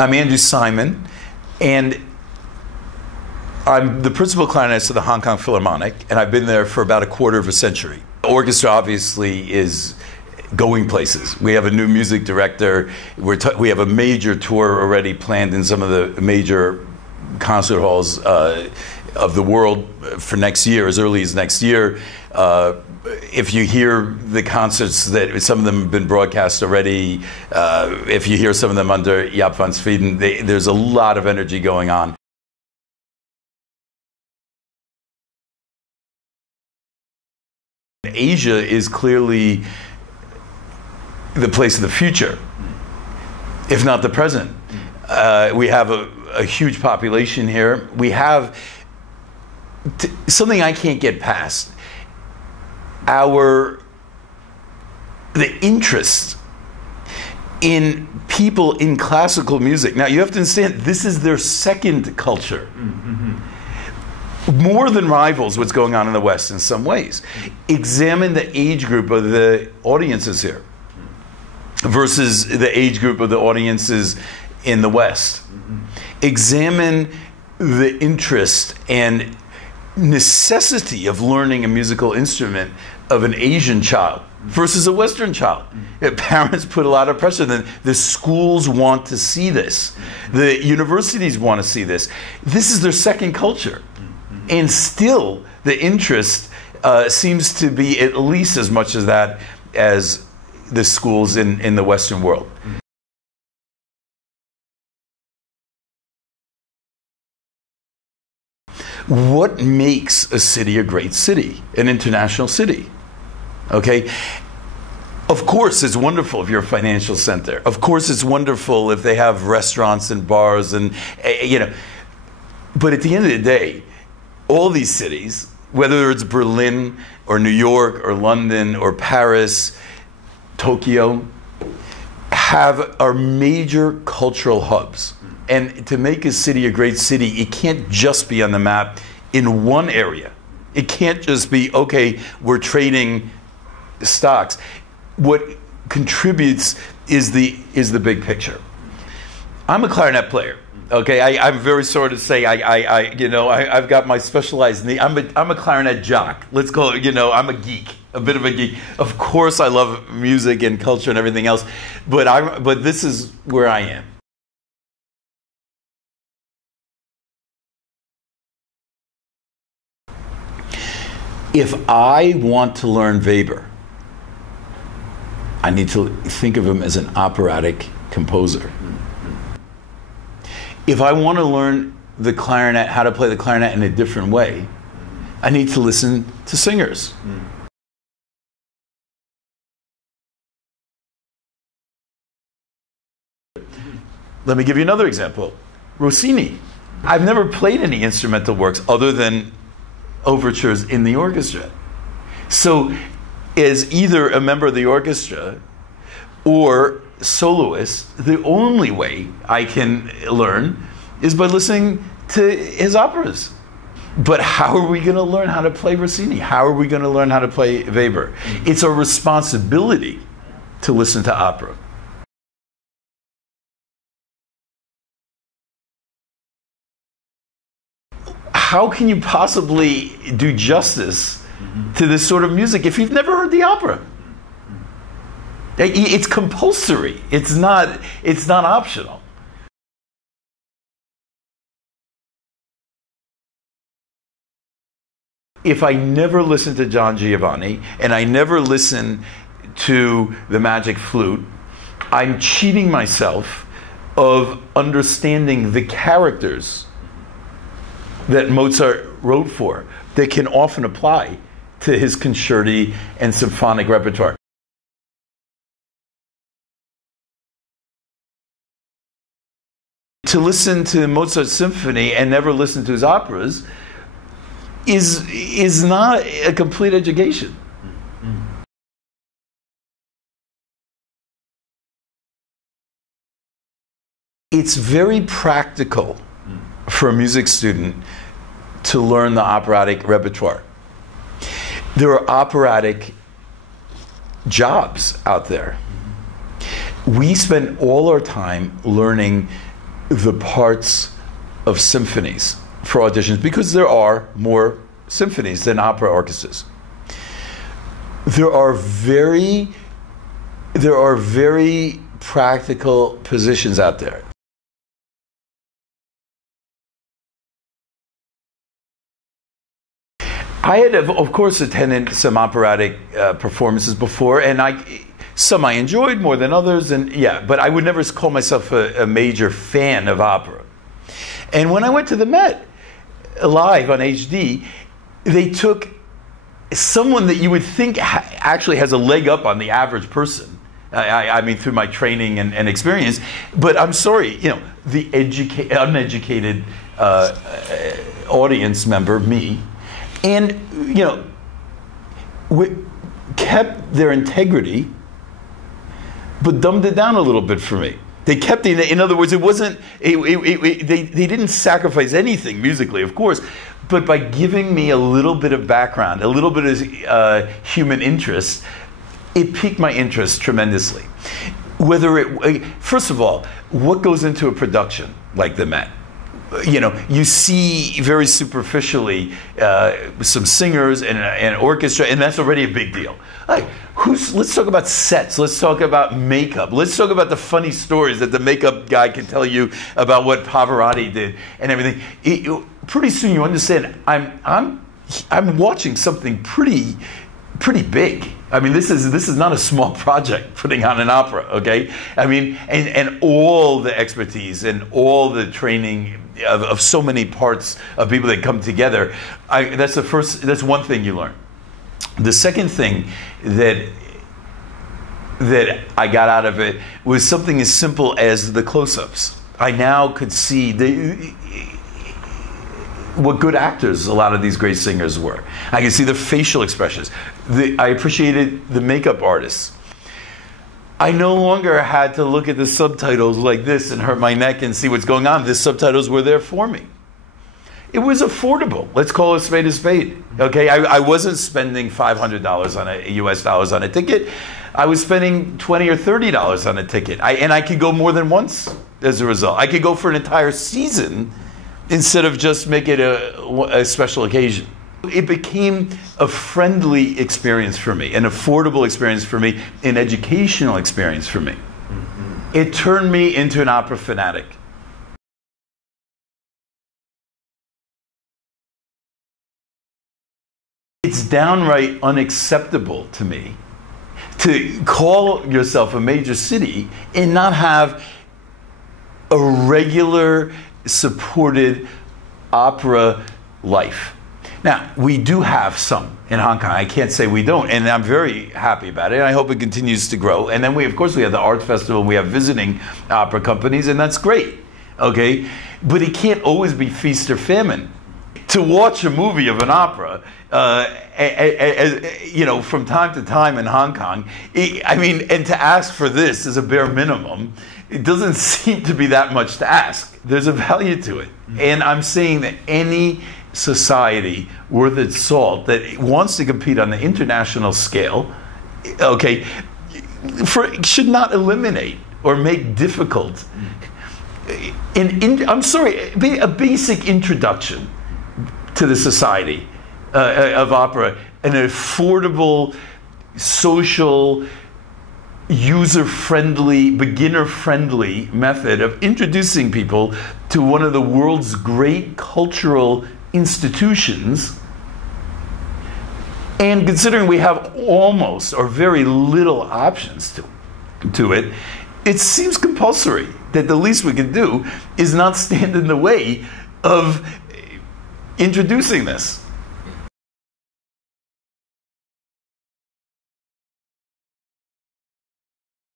I'm Andrew Simon, and I'm the principal clarinetist of the Hong Kong Philharmonic, and I've been there for about a quarter of a century. Orchestra obviously is going places. We have a new music director. We have a major tour already planned in some of the major concert halls of the world for next year, as early as next year. If you hear the concerts, that some of them have been broadcast already, if you hear some of them under Jaap van Sweden, there's a lot of energy going on. Asia is clearly the place of the future, if not the present. We have a huge population here. We have something I can't get past. The interest in people in classical music. Now you have to understand, this is their second culture. More than rivals what's going on in the West in some ways. Examine the age group of the audiences here versus the age group of the audiences in the West. Examine the interest and necessity of learning a musical instrument of an Asian child versus a Western child. Parents put a lot of pressure. The schools want to see this. The universities want to see this. This is their second culture. And still, the interest seems to be at least as much as that as the schools in the Western world. What makes a city a great city, an international city? Okay? Of course, it's wonderful if you're a financial center. Of course, it's wonderful if they have restaurants and bars and, you know. But at the end of the day, all these cities, whether it's Berlin or New York or London or Paris, Tokyo, are major cultural hubs. And to make a city a great city, it can't just be on the map in one area. It can't just be, okay, we're trading stocks. What contributes is the big picture. I'm a clarinet player. Okay, I'm very sorry to say, I've got my specialized need. I'm a clarinet jock. Let's go, I'm a geek, a bit of a geek. Of course, I love music and culture and everything else, but this is where I am. If I want to learn Weber, I need to think of him as an operatic composer. If I want to learn the clarinet, how to play the clarinet in a different way, I need to listen to singers. Let me give you another example. Rossini. I've never played any instrumental works other than overtures in the orchestra. So, as either a member of the orchestra or soloist, the only way I can learn is by listening to his operas. But how are we going to learn how to play Rossini? How are we going to learn how to play Weber? It's our responsibility to listen to opera. How can you possibly do justice to this sort of music if you've never heard the opera? It's compulsory. It's not optional. If I never listen to John Giovanni and I never listen to the Magic Flute, I'm cheating myself of understanding the characters that Mozart wrote for that can often apply to his concerti and symphonic repertoire. To listen to Mozart's symphony and never listen to his operas is not a complete education. It's very practical for a music student to learn the operatic repertoire. There are operatic jobs out there. We spend all our time learning the parts of symphonies for auditions, because there are more symphonies than opera orchestras. There are very practical positions out there. I had, of course, attended some operatic performances before, and some I enjoyed more than others, and yeah, but I would never call myself a major fan of opera. And when I went to the Met live on HD, they took someone that you would think actually has a leg up on the average person. I mean, through my training and experience, but I'm sorry, the uneducated audience member, me, and kept their integrity, but dumbed it down a little bit for me. They kept it, in other words, it wasn't, they didn't sacrifice anything musically, of course, but by giving me a little bit of background, a little bit of human interest, it piqued my interest tremendously. First of all, what goes into a production like the Met? You see very superficially some singers and an orchestra, and that's already a big deal. Let's talk about sets. Let's talk about makeup. Let's talk about the funny stories that the makeup guy can tell you about what Pavarotti did and everything. Pretty soon you understand. I'm watching something pretty big. I mean, this is not a small project, putting on an opera, okay? I mean, and all the expertise and all the training of so many parts of people that come together. That's one thing you learn. The second thing that I got out of it was something as simple as the close-ups. I now could see what good actors a lot of these great singers were. I could see the facial expressions. I appreciated the makeup artists. I no longer had to look at the subtitles like this and hurt my neck and see what's going on. The subtitles were there for me. It was affordable. Let's call a spade a spade. Okay, I wasn't spending $500 US dollars on a ticket. I was spending $20 or $30 on a ticket. And I could go more than once as a result. I could go for an entire season instead of just make it a special occasion. It became a friendly experience for me, an affordable experience for me, an educational experience for me. Mm-hmm. It turned me into an opera fanatic. It's downright unacceptable to me to call yourself a major city and not have a regular, supported opera life. Now, we do have some in Hong Kong. I can't say we don't, and I'm very happy about it, and I hope it continues to grow. And then of course, we have the Art Festival, we have visiting opera companies, and that's great, okay? But it can't always be feast or famine. To watch a movie of an opera, from time to time in Hong Kong, and to ask for this as a bare minimum, it doesn't seem to be that much to ask. There's a value to it. And I'm saying that any society worth its salt that wants to compete on the international scale, okay, should not eliminate or make difficult, a basic introduction to the society of opera, an affordable, social, user-friendly, beginner-friendly method of introducing people to one of the world's great cultural institutions. And considering we have almost or very little options to it, it seems compulsory that the least we can do is not stand in the way of introducing this.